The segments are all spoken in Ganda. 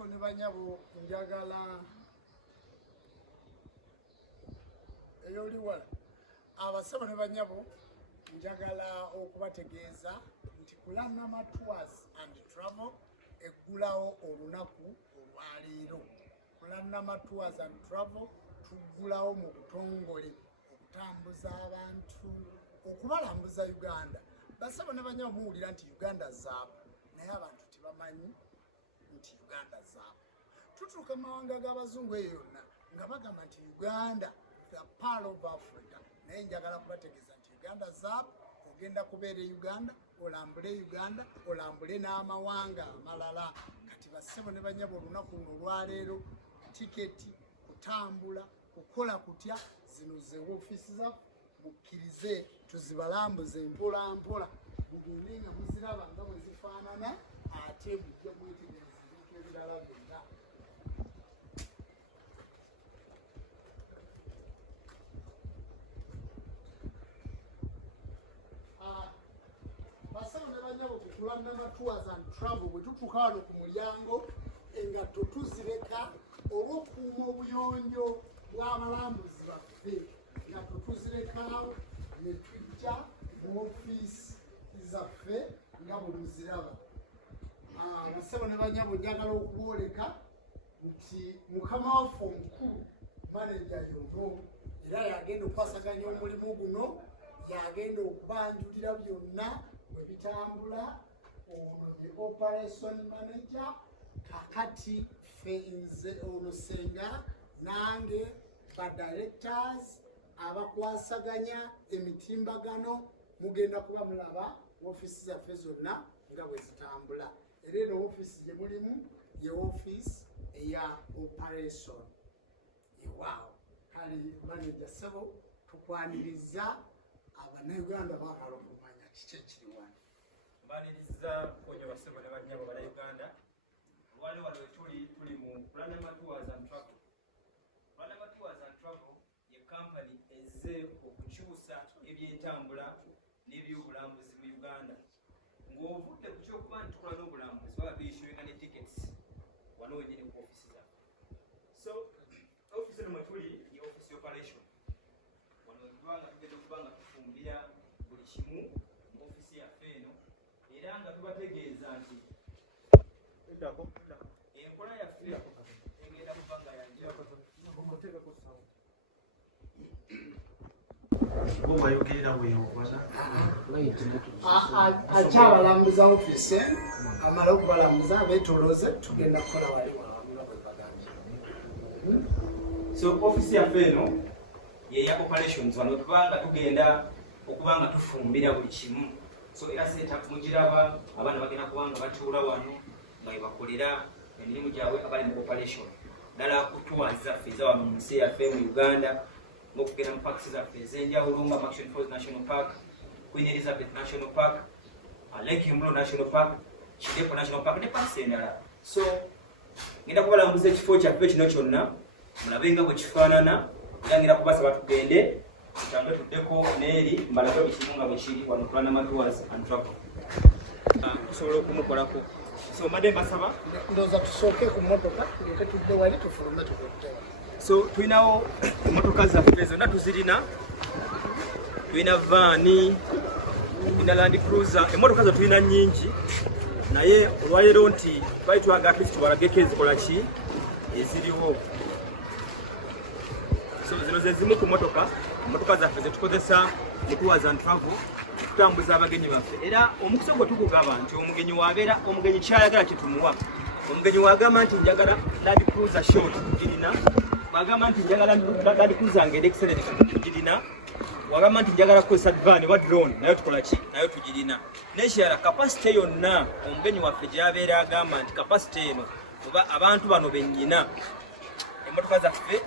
Bassebo ne banyabo njagala eyoli wala abassebo ne banyabo njagala okubategeeza nti Kulanama Tours and Travel eggulawo olunaku olwaleero. Kulanama Tours and Travel tuggulawo mu butongole okutambuza abantu okubalambuza Uganda. Bassebo ne banyabo muwulira nti Uganda zaabu naye abantu tebamanyi nti Uganda zaabu. Tutuuka mu mawanga g'abazungu eyo yonna nga bagamba nti Uganda the pearl of Africa. Naye njagala kubategeeza nti Uganda zaabu, ogenda kubeera Uganda, olambule Uganda, olambule n'amawanga amalala. Kati bassebo ne banyabo olunaku luno olwaleero tiketi, kutambula, kukola kutya zino ze woofiisi zaffe mukkirize tuzibalambuze mpola mpola mugende nga muziraba nga bwe zifaanana ate mujja mwetegereza ebintu ebirala byonna. Bassebo ne banyabo ku Kulanama Tours and Travel bwe tutuuka wano ku mulyango engatto tuzireka olw'okuuma obuyonjo bw'abalambuzi baffe. Engatto tuzireka ne tujja mu ofiisi zaffe nga bwe muziraba. Bassebo ne banyabo njagala okubwoleka nti mukama waffe omukulu maneja yono era yagenda okwasaganya omulimu guno, yagenda okubanjulira byonna bwe bitambula. Ono ye operation manager. Kakati ffe nze ono Senga nange ba directors abakwasaganya emitimbagano mugenda kuba mulaba ofiisi zaffe zonna nga bwe zitambula. Era eno ofiisi gye mulimu ye ofiisi eya operation ewaawo. Kale manager Ssebo tukwaniriza Abannayuganda baagala okumanya kiki ekiri wano. Mbaniriza konyo bassebo ne banyabo bala Uganda. Wale wale tuli mu Kulanama Tours and Travel. Kulanama Tours and Travel ye company ezze okukyusa ebyentambula n'ebyobulambuzi mu Uganda. Ng'ovudde ku kyokuba nti tukola n'obulambuzi baba tuyishyuwenga ne tickets wano wenyini ku ofiisi zaffe. So ofiisi eno mwe tuli ye ofiisi operation. Wano tugenda okuba nga tufumbira buli kimu mu ofiisi yaffe eno era nga tubategeeza nti enkola yaffe egenda kuba nga yanjawulo. Akyabalambuza ofiisi amala okubalambuza beetolooze tugenda kukola wali nga bwe bagambye. So ofiisi yaffe eno yeya operations wano tuba nga tugenda okuba nga tufumbira buli kimu. So era setup mugiraba abaana bagenda kuba nga batuula wano nga bakolera emirimu gyabwe abali mu operation. Ddala ku tours zaffe eza wano mu nsi yaffe mu Uganda ng'okugenda mu parks zaffe ez'enjawulo nga Action Falls National Park, Queen Elizabeth National Park, Lake Yumlo National Park, Kidepo National Park ne parks endala. So ngenda kubalambuza ekifo kyaffe kino kyonna mulabe nga bwe kifaanana era ngenda kubasaba tugende tutambe tuddeko n'eri mbalabe buli kimu nga bwe kiri wano Kulanama Tours and Travel. Tusobola okumukolako. So mbadde mbasaba ndowooza tusooke ku mmotoka tuleke tudde wali tufulume tukutte. So tulinawo emmotoka zaffe zonna tuzirina. Tulina vaani, tulina Land Cruiser, emmotoka zo tulina nnyingi naye olwaleero nti twali twagala tubalageko ezikola ki eziriwo. So zino ze zimu ku emmotoka zaffe ze tukozesa mu Tours and Travel okutambuza abagenyi baffe. Era omukisa gwe tugugaba nti omugenyi wabeera omugenyi kyayagala kitumuwa. Omugenyi wagamba nti njagala Land Cruiser short tugirina, wagamba nti njagala Land Cruiser ng'eri excellent tugirina, wagamba nti njagala kukozesa van wa drone nayo tukola ki nayo tugirina. N'ekirala capacity yonna omugenyi waffe gy'abeera agamba nti capacity eno oba abantu bano bennyina emmotoka zaffe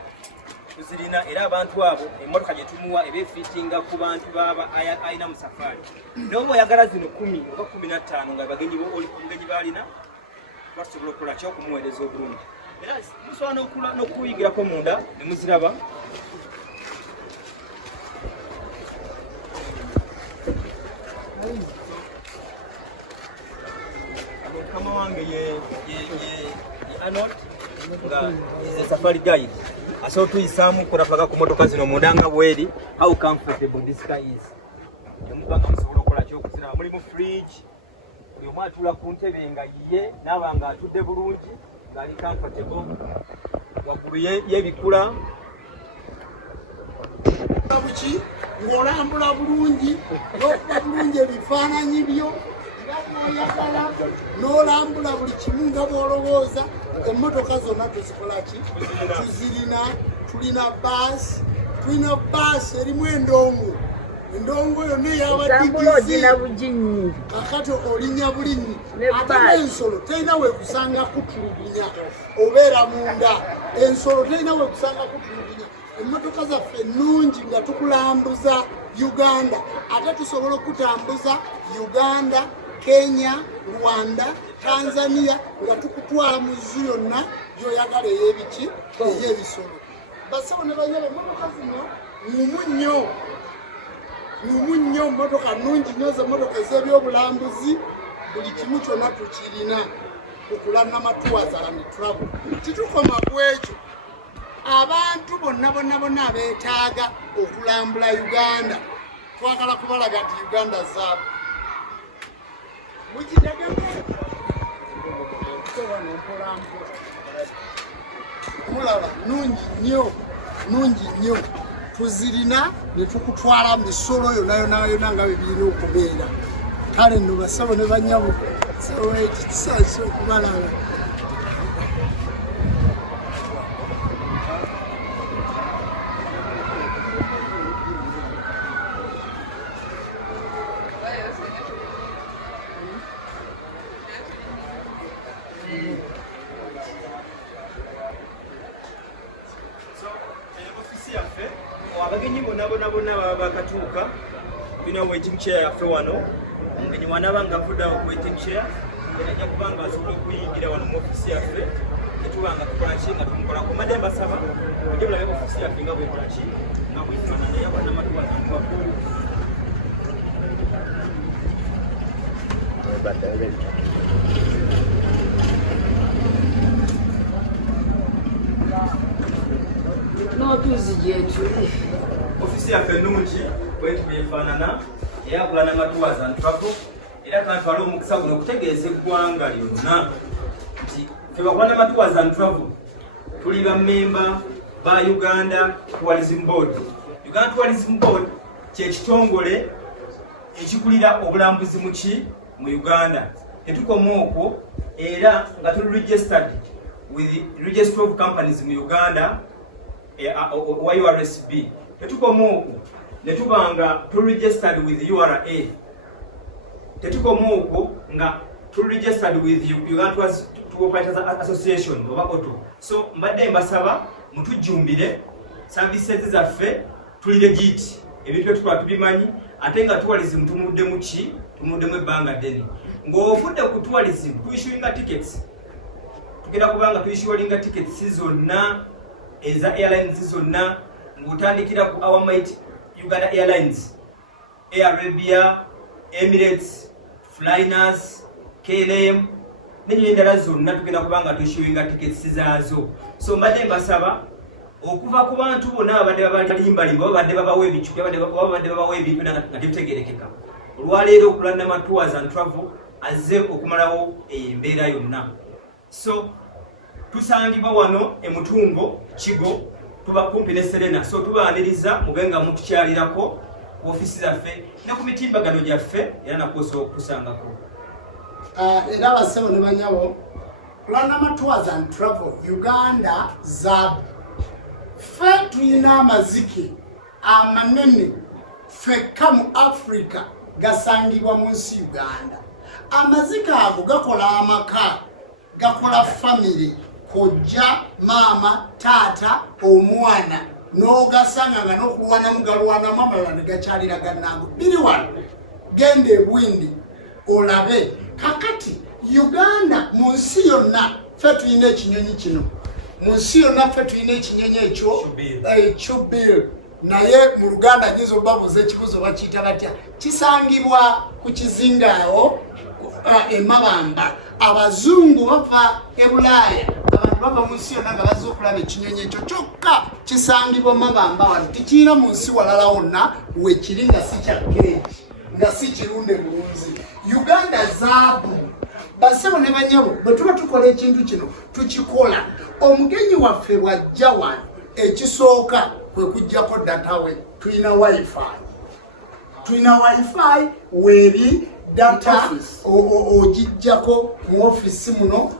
tuzirina era abantu abo emmotoka gye tumuwa ebeefiitinga ku bantu baba alina mu safaari. N'oba oyagala zino 10 oba 15 nga bagenyi baalina basobola okukola ki okumuweereza obulungi. Era musobola n'okuyigirako munda ne muziraba. Mukama wange ye Arnold nga is a safari guide. Aso tuyisaamu kurafaka ku motoka zino mundanga bweri how comfortable this car is. Mupanga musobola okola kyokuzira mulimu fridge buli omu atula ku ntebe nga ye n'abanga atudde bulungi ng'ali comfortable waggulu y'ebikula buki ng'olambula bulungi n'okuba bulungi ebifaananyi byo nga bw'oyagala n'olambula buli kimu nga bw'olowooza. Emmotoka zonna tuzikola ki? Tuzirina. Tulina baasi erimu endongo. Endongo yonna ey'abadigizi kakati olinya bulinyi ate n'ensolo terina weekusanga kutulugunya obeera munda. Ensolo terina weekusanga kutulugunya. Emmotoka zaffe ennungi nga tukulambuza Uganda ate tusobola okutambuza Uganda, Kenya, Rwanda, Tanzania nga tukutwala mu nsi yonna gy'oyagala ey'ebiki ey'ebisolo. Basawo ne banyaba emmotoka zino nyumu nnyo, mmotoka nnungi nnyo z'emmotoka ez'ebyobulambuzi. Buli kimu kyonna tukirina kukula Namatours and Travel. Titukoma ku ekyo, abantu bonna abeetaaga okulambula Uganda twagala kubalaga nti Uganda zaabu mulaba nungi nnyo tuzirina ne tukutwala mu misolo yonna nga bwe birina okubeera. Kale nno basabo ne banyabo kisaasi okubalaba. Abagenyi bonna baba bakatuuka tulina waiting chair yaffe wano. Omugenyi bw'anaaba nga avuddeawo ku waiting chair ajja kuba nga asobola okuyingira wano mu ofisi yaffe ne tuba nga tukola ki nga tumukolako. Mbadde mbasaba mujje mulabe ofisi yaffe nga bwekola ki nga bwefaanana era Namatours and Travel. N'otuzi gyetuli. Ofisi yaffe ennungi bwetu byefaanana eyakula Namatours and Travel era kantwala omukisa guno okutegeeza eggwanga lyonna nti ffe bakula Namatours and Travel tuli bammemba ba Uganda Tourism Board. Uganda Tourism Board kyekitongole ekikulira obulambuzi mu Uganda. Tetukoma okwo era nga tuli registered with the Registry of Companies mu Uganda YRSB. Tetukoma okwo ne tuba nga registered with URA. Tetukoma okwo nga registered with Uganda Tour Operators Association oba OTO. So mbadde mbasaba mutujjumbire services zaffe tuli legit, ebintu byetukola tubimanyi ate nga tourism tumuddemu ki tumuddemu ebbanga ddene. Ng'ovudde ku tourism tuissuinga tickets tugenda kubanga tuissuinga tickets zonna eza airlines zonna ng'otandikira ku Our Might Uganda Airlines, Air Arabia, Emirates, Flynas, KLM n'ennyonyi endala zonna tugenda kubanga tuissuinga tickets zaazo. So mbadde mbasaba okuva ku bantu bonna abadde babalimbalimba babadde babawa ebicupi babadde babawa ebintu nga tebitegerekeka. Olwaleero okula Namatours and Travel azze okumalawo embeera yonna. So tusangibwa wano emutungo Kigo tuba kumpi ne Serena. So tubaaniriza mubenga mutukyalirako ku ofisi zaffe ne ku mitimbagano gyaffe era nakosa okusangako. Era abasebo ne banyabo kula Namatours and Travel Uganda zaabu. Ffe tulina amazike amanene fekka mu Africa gasangibwa mu nsi Uganda. Amazike ago gakola amaka, gakola family, kojja, mama, taata, omwana n'ogasanga nga n'okulwana mugalwana amalala ne gakyalira gannango. Biri wano genda ebwindi olabe. Kakati Uganda mu nsi yonna ffe tulina ekinyonyi kino. Mu nsi yonna ffe tulina ekinyonyi ekyo Chubbil. Naye mu Luganda nyizo babuze ekibuzo bakiyita batya. Kisangibwa ku kizinga awo Mabamba. Abazungu bava e Bulaaya abantu bava mu nsi yonna nga bazze okulaba ekinyonyi ekyo kyokka kisangibwa mabamba wano tekiyina mu nsi walala wonna wekiri nga si kya geegi nga si kirunde bulunzi. Uganda zaabu basebo ne banyabo bwe tuba tukola ekintu kino tukikola omugenyi waffe bwajja wano ekisooka kwe kujjako data we. Tulina wifi weeri data ogijjako mu ofisi muno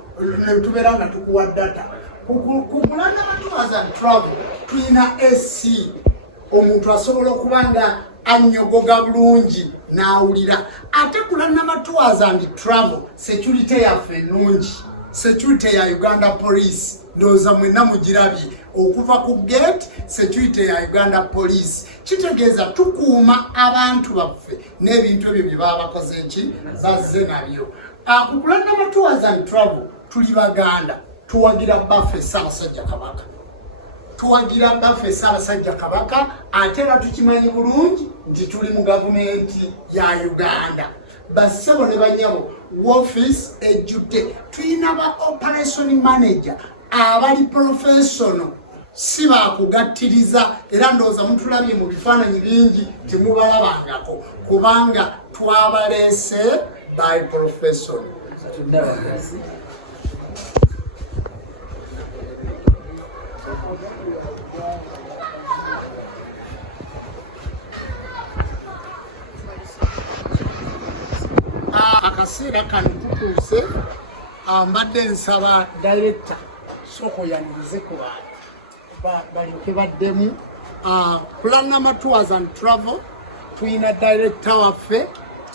netubeera nga tukuwa data. Kulanda Tours and Travel tulina AC omuntu asobola okuba nga anyogoga bulungi n'awulira. Ate Kulanda Tours and Travel security yaffe nnungi, security ya Uganda Police ndowooza mwenna mugirabye okuva ku gate. Security ya Uganda Police kitegeeza tukuuma abantu baffe n'ebintu ebyo bye baba bakoze enki bazze nabyo. Ku Kulanda Tours and Travel tuli Baganda tuwagira baffe Ssaabasajja Kabaka, tuwagira baffe Ssaabasajja Kabaka. Ate era tukimanyi bulungi nti tuli mu gavumenti ya Uganda. Bassebo ne banyabo office ejjudde. Tulina ba operation manager abali professional, si bakugattiriza. Era ndowooza mutulabye mu bifaananyi bingi temubalabangako kubanga twabaleese by professional. Akaseera kano tutuuse, mbadde nsaba director soko yanirize ku bantu balyoke baddemu. Kulanda Tours and Travel tulina director waffe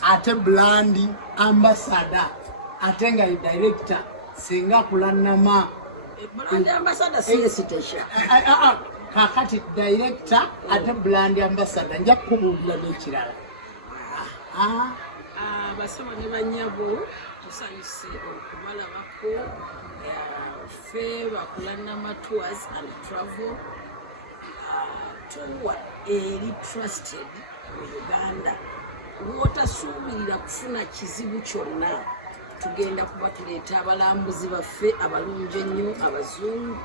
ate brand ambassador ate nga director singa Kulanda brand ambassador station kakati director ate brand ambassador nja kubuulira n'ekirala. Basoma ne banyabo tusanyuse okubalabako ffe Kulanda Tours and Travel tuwa eri trusted mu Uganda. Wotasuubirira kufuna kizibu kyonna tugenda kuba tuleeta abalambuzi baffe abalungi ennyo abazungu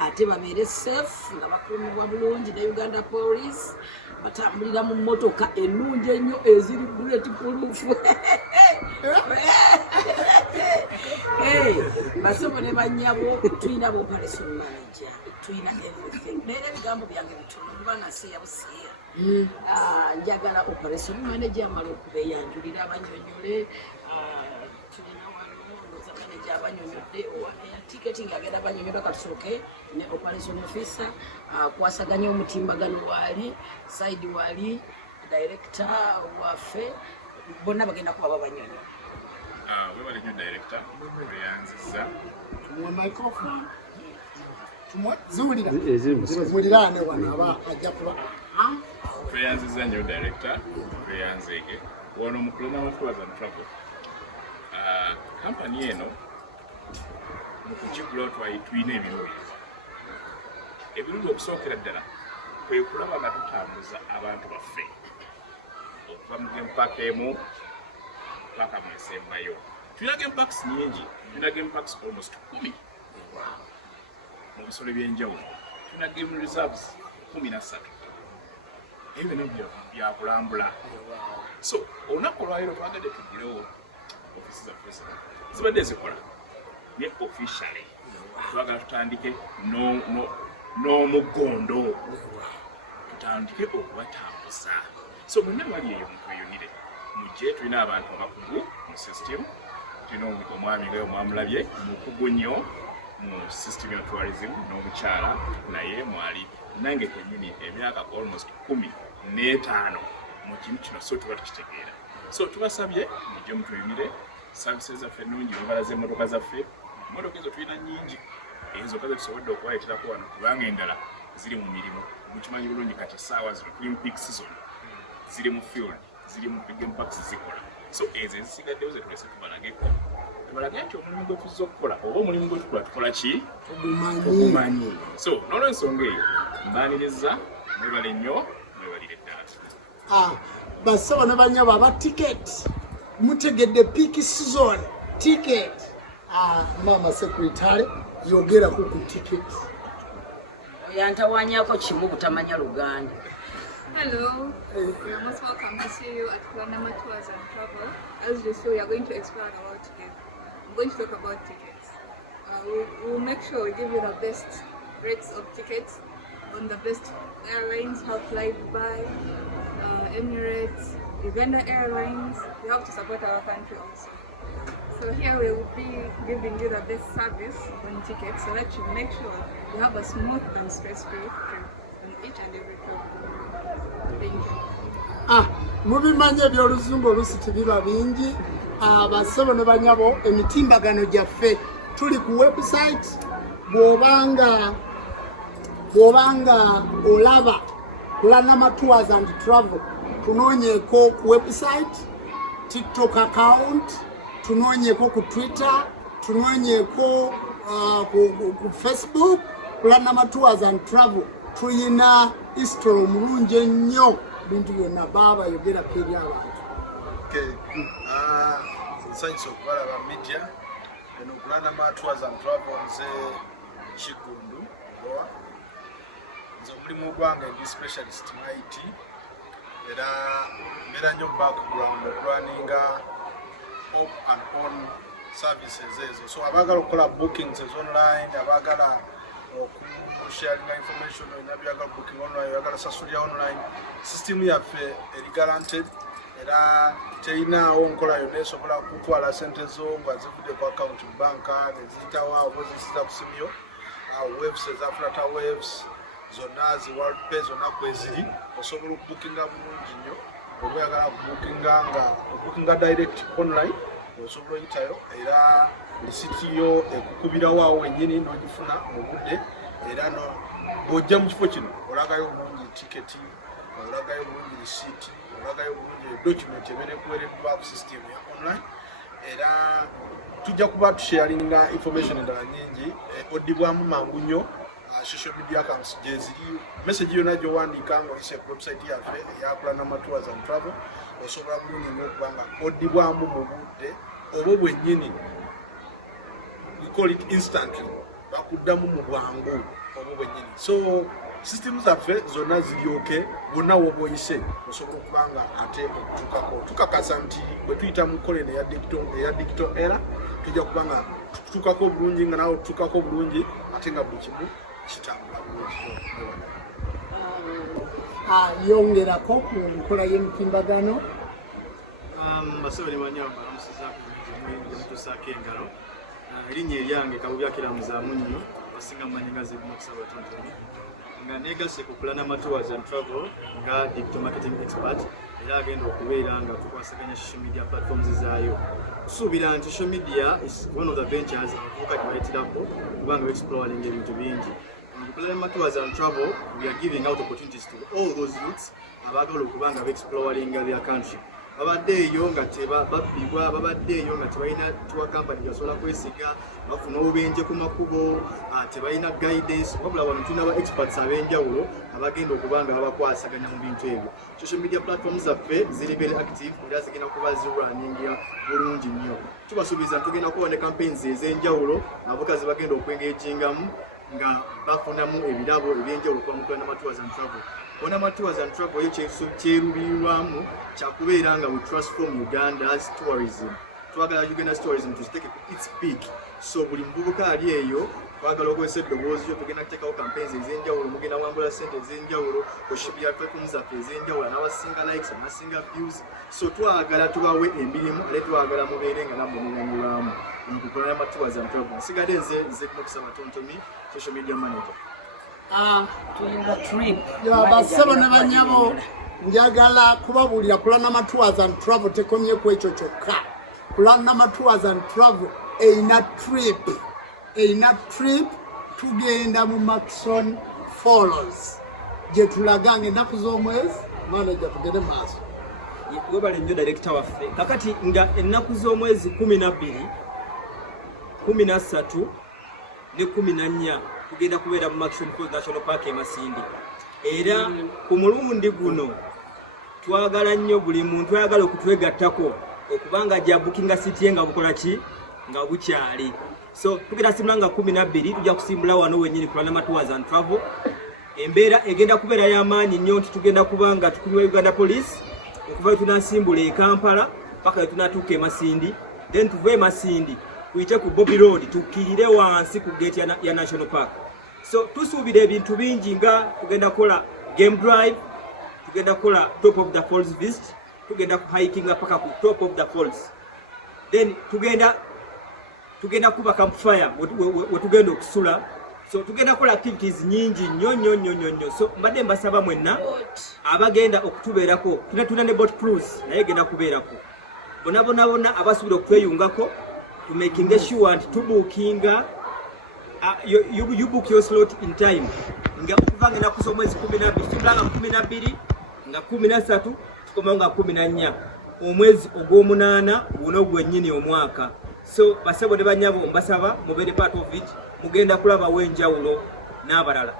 ate babeere safe nga bakuumibwa bulungi ne Uganda Police. Batambulira mu mmotoka ennungi ennyo eziri bulletproof. Basebo ne banyabo tulina bo operation manager, tulina everything. Naye ebigambo byange bitono kuba naseeya buseeya. Njagala operation manager amala okubeeyanjulira abanyonyole. Tulina wano ndoza manager abanyonyodde owa ticketing agenda abanyonyodde katusooke ne operation officer kwasaganya omutimbagano waali side waali director waffe bonna bagenda kuba babanyonyo. Webale nnyo director beyanziza tumwe microphone tumwe ziwuliraane wano aba ajja kuba beyanziza nnyo director beyanzeege wano mu Kulanda Tours and Travel. Kampani eno mu kugigula tulina ebirungi okusookera ddala kwe kulaba nga tutambuza abantu baffe okuva mu game park emu paka mu esembayo. Tulina game parks nyingi, tulina game parks almost 10 mu bisolo by'enjawulo. Tulina game reserves 13. Ebyo nabyo byakulambula. So olunaku olwaleero twagadde tugirewo ofisi zaffe zibadde zikola ne officially twagala tutandike n'omugondo tutandike okubatambuza. So mwenna wali eyo mutweyunire mujje. Tulina abantu abakugu mu system, tulina omwami nga omwamulabye mukugu nnyo mu system ya tourism n'obukyala naye mwali nange kennyini emyaka almost 15 mu kintu kino. So tuba tukitegeera. So tubasabye mujje mutweyunire. Services zaffe ennungi babalaze emmotoka zaffe. Emmotoka ezo tulina nnyingi ezokka zetusobodde okubaleeterako wano kubanga endala ziri mu mirimu. Mukimanyi bulungi kati essaawa zino Twin Peaks zino ziri mu field, ziri mu game parks zikola. So ezo ezisigaddewo ze tulese tubalageko, tubalage nti omulimu gwe tuzza okukola oba omulimu gwe tukola tukola ki tugumanyi. So n'olwensonga eyo mbaaniriza mwebale nnyo mwebalire ddala. Basebo ne banyabo aba ticket mutegedde peak season ticket. Mama secretary yogerako ku tiketi. Yantawanyako kimu butamanya Luganda. Hello, we are most welcome to see you at Kulanama Tours and Travel. As you see, we are going to explore about tickets. I'm going to talk about tickets. We'll make sure we give you the best rates of tickets on the best airlines, how fly Dubai, Emirates, Uganda Airlines. You have to support our country also. So here we will be giving you the best service on tickets so that you make sure you have a smooth and stress-free trip on each and every trip. Thank you. Mubimanye ebyoluzungu oluusi tebiba bingi. Bassebo ne banyabo emitimbagano gyaffe tuli ku website bw'obanga olaba Kulanama Tours and Travel tunoonyeeko ku website, TikTok account, tunoonyeeko ku Twitter, tunoonyeeko ku Facebook, Kulanama Tours and Travel. Tuyina history omulungi ennyo bintu byonna baba yogera peri abantu. Okay. Nsanyusa okubalaba media eno Kulanama Tours and Travel nze Kigundu Loa. Nze omulimu gwange ndi specialist mu IT era mbeera nnyo background okulaninga off and on services ezo. So abaagala okukola bookings online, abaagala sharing information in abyagala booking online, abaagala sasulya online, system yaffe eri guaranteed era teyinaawo nkola yonna esobola kutwala sente zo nga zivudde ku account banka neziyitawo oba zisiza ku simu yo. Waves eza Flutter Waves zonna zi WorldPay zonna kweziri osobola okubookinga bulungi nnyo. Oba oyagala okubookinga direct online osobola oyitayo era lisiti yo ekukubirawo awo wennyini n'ogifuna mu budde era ojja mu kifo kino olagayo bulungi tiketi, olagayo bulungi risiiti, olagayo bulungi document ebeera ekuweereddwa ku system ya online era tujja kuba tusharinga information endala nyingi oddibwamu mangu nnyo. Social media accounts gyeziri message yonna gy'owandiika ng'oyise ku website yaffe eya Kulanama Tours and Travel osobola bulungi nnyo okubanga oddibwamu mu budde oba bwennyini, we call it instantly, bakuddamu mu bwangu oba bwennyini. So system zaffe zonna ziryoke bonna woba oyise osobola okubanga ate okutuukako. Tukakasa nti bwe tuyita mu kolene eya digital era tujja kubanga tutuukako bulungi nga nawe otutuukako bulungi ate nga buli kimu kitambula bulungi. Yongerako ku nkola y'emitimbagano. Basobola manyamba amusizaako mutusaako engalo. Erinnya eryange Kabubya Kiramuzaamu nnyo basinga mmanyi nga Zebimookisa Batontoni nga neegase ku Kulanama Tours and Travel nga digital marketing expert era agenda okubeera nga tukwasaganya social media platforms zaayo. Tusuubira nti social media is one of the ventures abavubuka gye bayitirako kubanga beexploring ebintu bingi. Kulanama Tours and Travel, we are giving out opportunities to all those youths abaagala okubanga beexploring their country. Babadde eyo nga babbibwa, babadde eyo nga tebalina tour company gyasobola kwesiga, bafuna obubenje ku makubo, tebalina guidance, wabula wano tulina aba experts ab'enjawulo abagenda okubanga babakwasaganya mu bintu ebyo. Social media platforms zaffe ziri very active era zigenda kuba zirunningira bulungi nnyo. Tubasuubiza tugenda kuba ne campaigns ez'enjawulo abavubuka ze bagenda okwengegingamu nga bafunamu ebirabo ebyenjawulo kuba mu Kulanama Tours and Travel. Kulanama Tours and Travel ye kyerubirirwamu kyakubeera nga we transform Uganda's tourism. Twagala Uganda's tourism tuziteeke ku its peak. So buli muvubuka ali eyo twagala okozesa eddoboozi yo tugenda kuteekawo campaigns ez'enjawulo, mugenda wambula ssente ez'enjawulo, oshibira platforms zaffe ez'enjawulo, n'abasinga likes, n'abasinga views. So twagala tubawe emirimu ate twagala mubeere nga nammwe munyanyulwamu. Kulanama Tours and Travel. Nsigadde nze Zebimookisa Batontoni, social media manager. Tuyina trip. Bassebo ne banyabo njagala kubabuulira Kulanama Tours and Travel tekomye ku ekyo kyokka. Kulanama Tours and Travel eyina trip tugenda mu Maxon Falls gye tulaganga ennaku z'omwezi manager tugende maaso. Gwebale nnyo director waffe kakati nga ennaku z'omwezi 12, 13 ne 14 tugenda kubeera mu Maxon Falls National Park e Masindi. Era ku mulundi guno twagala nnyo buli muntu ayagala okutwegattako okubanga gya bookinga city nga bukola ki nga bukyali. So tugenda simbula nga 12 tujja kusimbula wano wenyini ku Lwandama Tours and Travel. Embeera egenda kubeera y'amaanyi nnyo nti tugenda kuba nga tukunywa Uganda Police okuva tunasimbula e Kampala paka tunatuuka e Masindi, then tuve e Masindi tuyite ku Bobby Road tukkirire wansi ku gate ya National Park. So tusuubira ebintu bingi nga tugenda kukola game drive, tugenda kukola top of the falls visit, tugenda hiking paka ku top of the falls, then tugenda kuba campfire we tugenda okusula. So tugenda kukola activities nyingi nnyo. So mbadde mbasaba mwenna abagenda okutubeerako tuna ne boat cruise naye genda kubeerako bonna abasuubira okutweyungako to making sure nti tubookinga you book your slot in time nga okuva nga nakusa omwezi 12 tubulanga 12 nga 13 tukomawo nga 14 omwezi ogw'omunaana guno gwennyini omwaka. So basabo ne banyabo mbasaba mubeere part of it, mugenda kulaba wenjawulo n'abalala.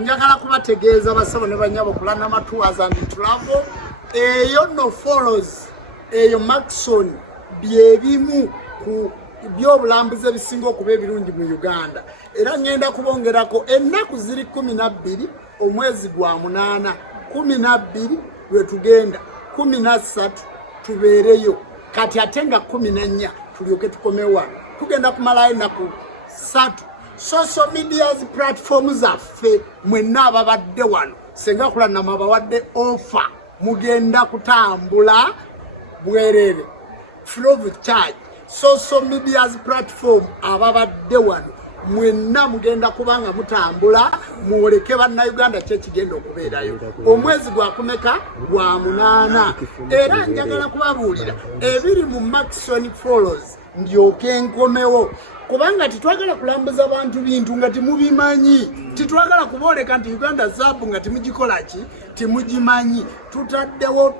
Njagala kubategeeza basabo ne banyabo ku Lwandama Tours and Travel eyo no follows eyo Maxon byebimu ku byobulambuzi ebisinga okuba ebirungi mu Uganda, era ngenda kubongerako ennaku ziri 12 omwezi gwa munaana 12 lwe tugenda 13 tubeereyo kati ate nga 14 tulyoke tukomewa tugenda kumalayo ennaku 3. Social media platforms zaffe mwenna ababadde wano senga ku Lwandama bawadde offer mugenda kutambula bwerere free of charge. Social media platform ababadde wano mwenna mugenda kubanga mutambula muoleke bannayuganda kyekigenda okubeerayo omwezi gwa kumeka gwa munaana. Era njagala kubabuulira ebiri mu Maxon Follows ndyoke enkomewo kubanga titwagala kulambuza abantu bintu nga timubimanyi, titwagala kubooleka nti Uganda Zabu nga timugikolaki timugimanyi. Tutaddewo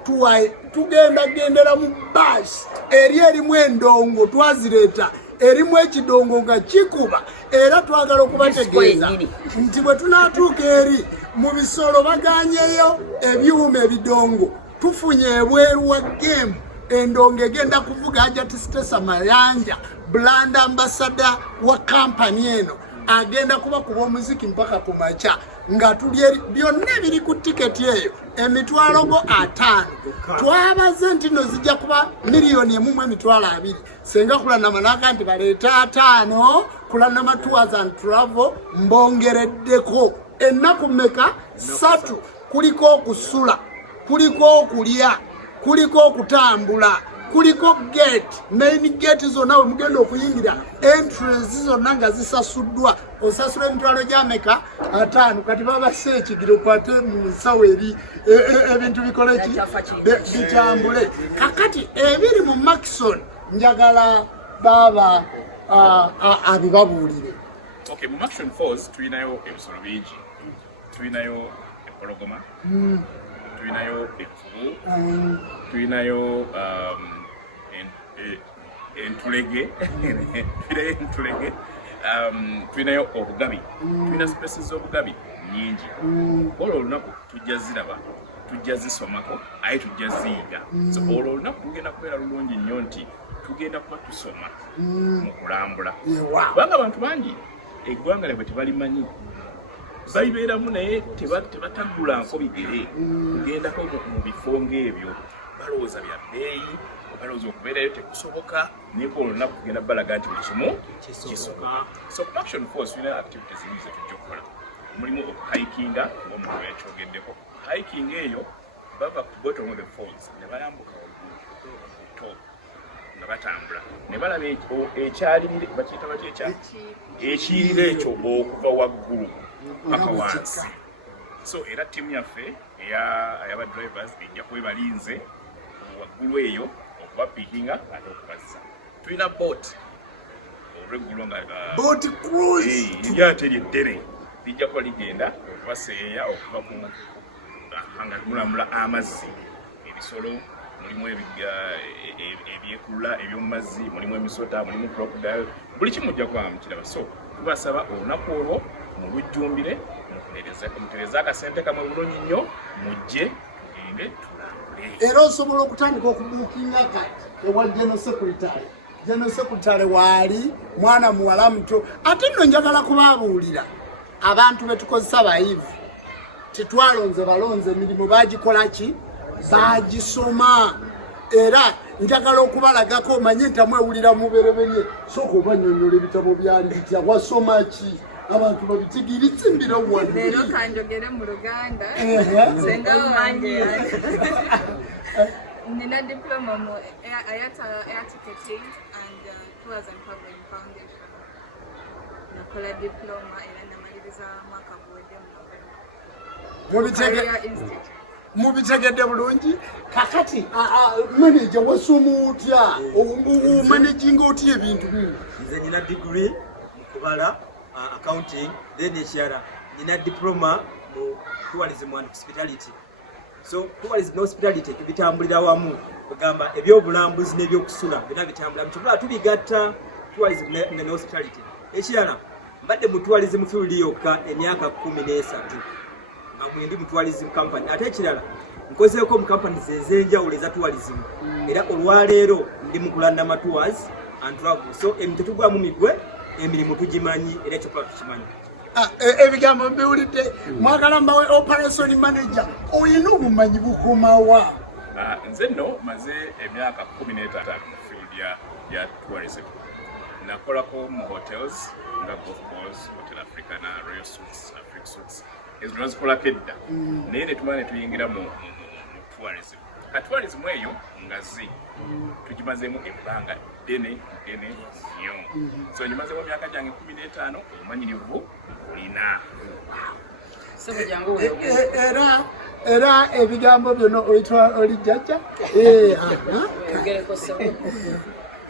tugenda gendera mu bus erimu endongo twazireeta erimu ekidongo nga kikuba, era twagala okubategeeza nti bwe tunaatuuka eri mu bisolo baganyeyo ebyuma ebidongo tufunye ebweru wa game endongo egenda kuvuga Ajatistesa Mayanja brand ambassador wa kampani eno agenda kuba kuba omuziki mpaka ku makya nga tuli byonna biri ku tiketi eyo emitwalo go 5. Twabaze nti no zijja kuba miliyoni 1.2 senga ku Lwandama naka nti baleeta 5 ku Lwandama Tours and Travel mbongereddeko ennaku mmeka 3. Kuliko okusula, kuliko okulya, kuliko okutambula, kuliko gate main gate zonna we mugenda okuyingira entrance zonna nga zisasuddwa osasula emitwalo gy'ameka 5 kati baba sekigiro kwate mu nsawo eri ebintu bikoleki bitambule. Kakati ebiri mu Maxon njagala baba abibabuulire. Okay, mu Maxon Falls tulinayo ebisolo bingi, tulinayo empologoma, tulinayo envubu, tulinayo entulege tulinayo obugabi, tulina species z'obugabi nyingi. Olwo olunaku tujja ziraba, tujja zisomako aye tujja ziyiga. So olwo olunaku tugenda kubeera lulungi nnyo nti tugenda kuba tusoma mu kulambula kubanga abantu bangi eggwanga lyabwe tebalimanyi, balibeeramu naye tebataggulanko bigere kugendako mu bifo ng'ebyo, balowooza bya bbeeyi, balowooza okubeerayo tekusoboka, naye ku olunaku tugenda balaga nti buli kimu kisoboka. So ku Maxon Falls tulina activities nyingi ze tujja okukola. Mulimu okuhikinga ng'omuntu yakyogeddeko. Hiking eyo bava ku bottom of the falls ne bayambuka top nga batambula ne balaba ekyalirire bakiyita batya ekiyirire ekyo okuva waggulu paka wansi. So era tiimu yaffe eyaba drivers ejja kuba balinze waggulu eyo okubapikinga ate okubazza. Tulina boat olweggulo nga boat cruise eryato eryeddere lijja kuba ligenda okubaseeya okuva mu nga mulamula amazzi. Ebisolo mulimu ebyekulula eby'omu mazzi, mulimu emisota, mulimu crocodile, buli kimu ojja kuba mukiraba. So tubasaba olunaku olwo mulujjumbire mutereze akasente kamwe bulungi nnyo mujje tugende tulambule. Era osobola okutandika okubuukinga kati ewa General Secretary General Secretary waali mwana muwala muto ate nno njagala kubabuulira abantu betukozesa bayivu tetwalonze balonze emirimu bagikola ki bagisoma era njagala okubalagako omanye ntamwewulira mubereberye sooka obanyonyola ebitabo byali bitya wasoma ki abantu babitigiri tsimbira Leero kanjogere mu Luganda. Senga wange. Nina diploma mu air ticketing and tours and traveling foundation. Nakola diploma era namaliriza mwaka guwedde mu November. Mubitegedde bulungi kakati manager wasoma otya managing otya ebintu nze nina degree mu kubala accounting then ekyala nina diploma mu tourism and hospitality. So tourism and hospitality tubitambulira wamu kugamba ebyobulambuzi n'ebyokusula bina bitambula mutubula tubigatta tourism ne hospitality. Ekyala mbadde mu tourism field yokka emyaka 13 ndi mu tourism company ate ekirala nkozeeko mu companies ez'enjawulo eza tourism era olwaleero ndi mu kulanda tours and travel. So tetugwamu migwe emirimu tugimanyi era ekyokola tukimanyi. Ebigambo mbiwulidde mwagala mbawe operation manager oyina obumanyi bukomawa? Nze nno maze emyaka 15 mu field ya tourism. Nakolako mu hotels nga Golf Balls, Hotel Africa na Royal Suites, Africa Suites. Ezo nazikolako edda naye netumala netuyingira mu tourism. Ka tourism eyo ngazi tugimazeemu ebbanga ddene nnyo. So nyimazeemu emyaka gyange 15 omumanyirivu olina. Era ebigambo byonna oyitwa oli jjajja?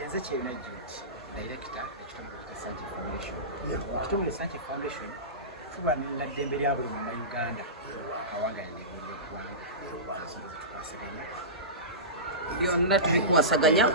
Yenze Kyerina George, director ekitongole kya Sankey Foundation. Ekitongole Sankey Foundation tuba n'eddembe lya buli Munnayuganda awangalira byonna tubikuwasaganya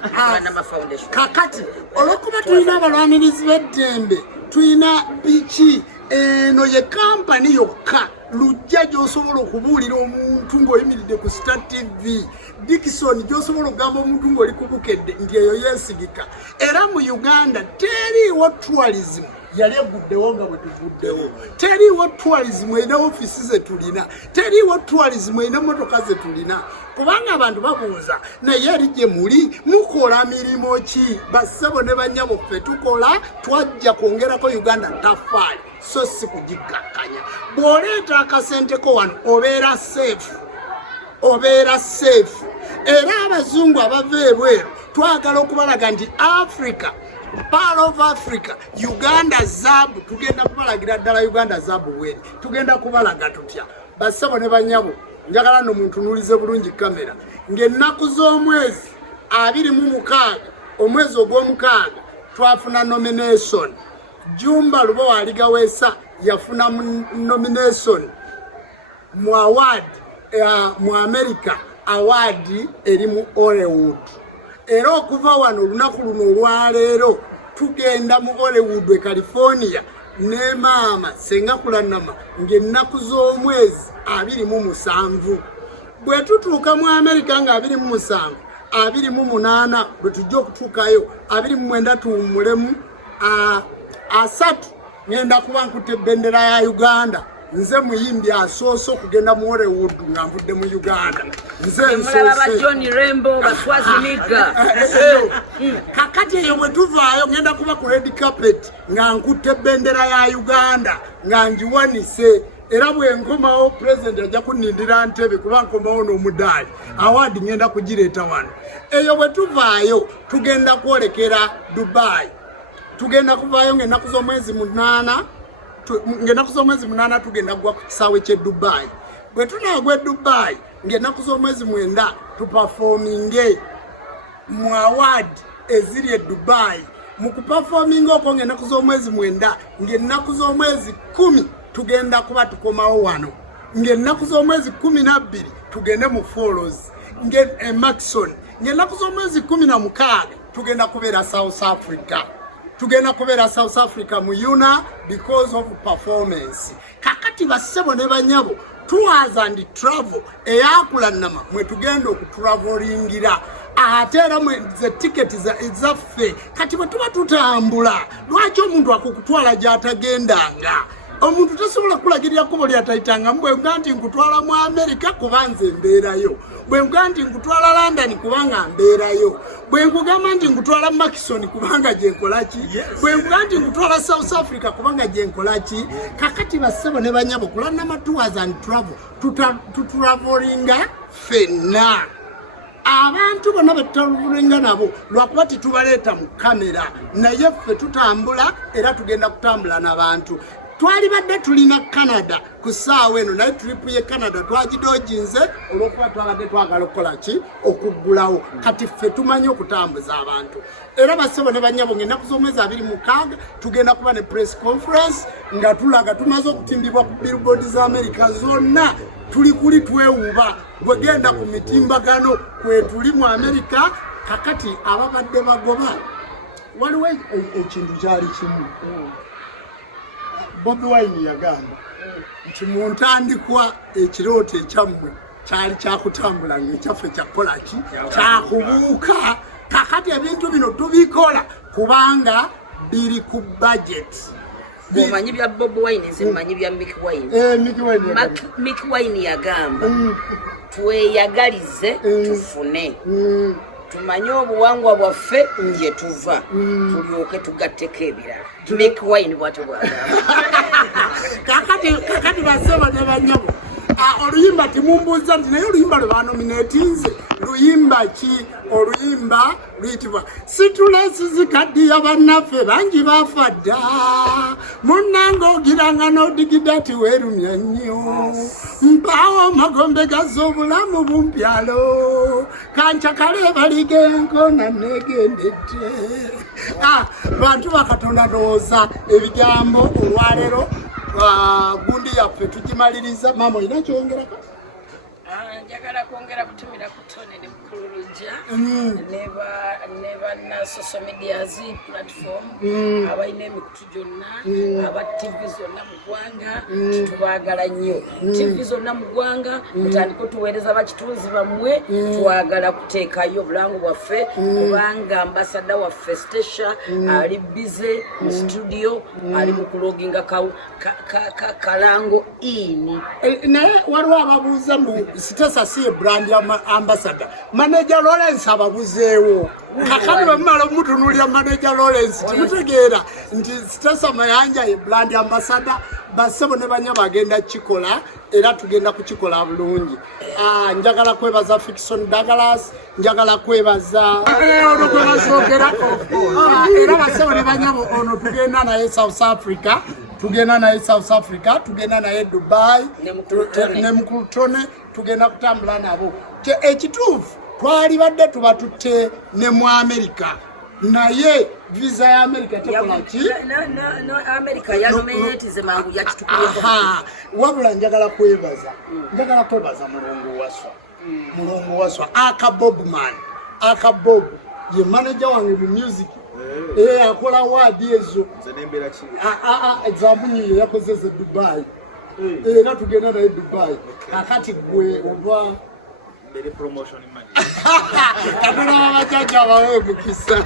na foundation. Kakati olwokuba tulina abalwanirizi b'eddembe tulina biki eno ye kampani yokka lujja gy'osobola okubuulira omuntu ng'oyimiridde ku Star TV, Dickson gy'osobola okugamba omuntu ng'oli ku Bukedde nti eyo yeesigika. Era mu Uganda teriiwo tourism yali eguddewo nga bwe tuguddewo. Teriiwo tourism erina ofiisi ze tulina, teriiwo tourism erina motoka ze tulina. Kubanga abantu babuuza naye eri gye muli mukola mirimo ki? Bassebo ne bannyabo ffe tukola twajja kwongerako Uganda taffaali so si kugigakkanya. Bw'oleeta akasenteko wano obeera safe. Era abazungu abava ebweru twagala okubalaga nti Africa, part of Africa, Uganda zaabu tugenda kubalagira ddala Uganda zaabu weri. Tugenda kubalaga tutya. Bassebo ne bannyabo njagala no muntu nulize bulungi kamera ng'ennaku z'omwezi 26 omwezi ogw'omukaaga twafuna nomination. Jumba Lubowa Aligaweesa yafuna nomination mu award mu America award eri mu Hollywood. Era okuva wano olunaku luno olwaleero tugenda mu Hollywood e California ne maama Senga Kulanama ng'ennaku z'omwezi 27. Bwe tutuuka mu America nga 27, 28 bwe tujja okutuukayo 29 tuwummulemu 3 ngenda kuba nkutte bendera ya Uganda. Nze muyimbi asoose okugenda mu Hollywood nga nvudde mu Uganda. Nze nsoose Johnny Rembo baswazi niga. Kakati eyo bwe tuvaayo ngenda kuba ku red carpet nga nkutte bendera ya Uganda nga ngiwanise. Era bwe nkomawo president ajja kunindira ntebe kuba nkomawo n'omudaali award ngenda kugireeta wano. Eyo bwe tuvaayo tugenda kwolekera Dubai. Tugenda kuvaayo ng'ennaku z'omwezi 8 ng'ennaku z'omwezi 8 tugenda gwa ku kisaawe ky'e Dubai. Bwe tunaagwa e Dubai ng'ennaku z'omwezi 9 tuperforminge mu award eziri e Dubai. Mu kuperforminga okwo ng'ennaku z'omwezi 9 ng'ennaku z'omwezi 10 tugenda kuba tukomawo wano. Ng'ennaku z'omwezi 12 tugende mu Falls Maxon. Ng'ennaku z'omwezi 16 tugenda kubeera South Africa. Tugenda kubeera South Africa mu Yuna because of performance. Kakati bassebo ne bannyabo tours and travel eyakulanama mwe tugenda okutravelingira ate era ze tiketi ezaffe kati bwe tuba tutambula lwaki omuntu akukutwala gy'atagendanga omuntu tasobola kulagirira kubo lyatayitanga mbwenga nti nkutwala mu Amerika kubanze mbeerayo bwenga nti nkutwala London kubanga mbeerayo bwenkugamba nti nkutwala Makison kubanga gyenkolaki bwenga nti nkutwala South Africa kubanga gyenkolaki kakati bassebo ne banyabo Kulanama Tours and Travel tuturavelinga ffenna abantu bonna betutavulinga nabo lwakuba titubaleeta mu kamera naye ffe tutambula era tugenda kutambula n'abantu twali badde tulina Canada ku ssaawa eno naye tripu ye Canada twagidooginze olw'okuba twabadde twagala okukola ki okuggulawo kati ffe tumanyi okutambuza abantu era bassebo ne bannyabo ng'ennaku z'omwezi 26 tugenda kuba ne press conference nga tulaga tumaze okutimbibwa ku billboard za America zonna tuli kuli twewuba bwegenda ku mitimbagano kwe tuli mu America kakati ababadde bagoba waliwo ekintu kyali kimu Bobi Wine yagamba nti mu ntandikwa ekirooto ekyammwe kyali kyakutambula ng'ekyaffe kyakola ki kyakubuuka kakati ebintu bino tubikola kubanga biri ku budget Omanyi bya Bobi Wine nze mmanyi bya Mick Wine. Mick Wine yagamba tweyagalize tufune tumanye obuwangwa bwaffe gye tuva tulyoke tugatteko ebirala. Mick Wine bw'atyo bw'agamba. kakati bassebo ne bannyabo oluyimba timumbuuza nti naye oluyimba lwe banominatinze luyimba ki oluyimba luyitibwa situlesi zikaddiya bannaffe bangi bafa dda munnange ogiranga n'odigida ti weerumya nnyo mpaawo amagombe gazza obulamu bumpyalo kancakale baligenkona negendedde bantu bakatonda ndowooza ebigambo olwaleero gundi yaffe tugimaliriza mama olina kyongerako njagala kwongera kutumira ku Tony ne Mukululuja ne banna social medias platform abalina emikutu gyonna aba TV zonna mu ggwanga tubaagala nnyo TV zonna mu ggwanga mutandika tuweereza bakitunzi bammwe twagala kuteekayo obulangu bwaffe kubanga ambasada waffe Stasha ali bize mu studio ali mu kuloginga kalango ini naye waliwo ababuuza mbu Sitasa si brand ambassador manager Lawrence ababuzeewo kakati bamala omutunuulira manager Lawrence timutegeera nti Sitasa Mayanja ye brand ambassador bassebo ne banya bagenda kikola era tugenda kukikola bulungi njagala kwebaza Fiction Douglas njagala kwebaza ono kwebasookerako era bassebo ne banyabo ono tugenda naye South Africa tugenda naye South Africa tugenda naye Dubai ne Mukulutone tugenda kutambula nabo ekituufu twali badde tuba tutte ne mu America naye visa ya America tekola ki America yanomenetize mangu yakitukuleko wabula njagala kwebaza mulongo waswa aka Bobman aka Bob ye manager wange mu music akola wadi ezo ezabunyi yakoze ze Dubai era tugenda naye Dubai kakati gwe oba mbere promotion money kabula abajaja bawe mukisa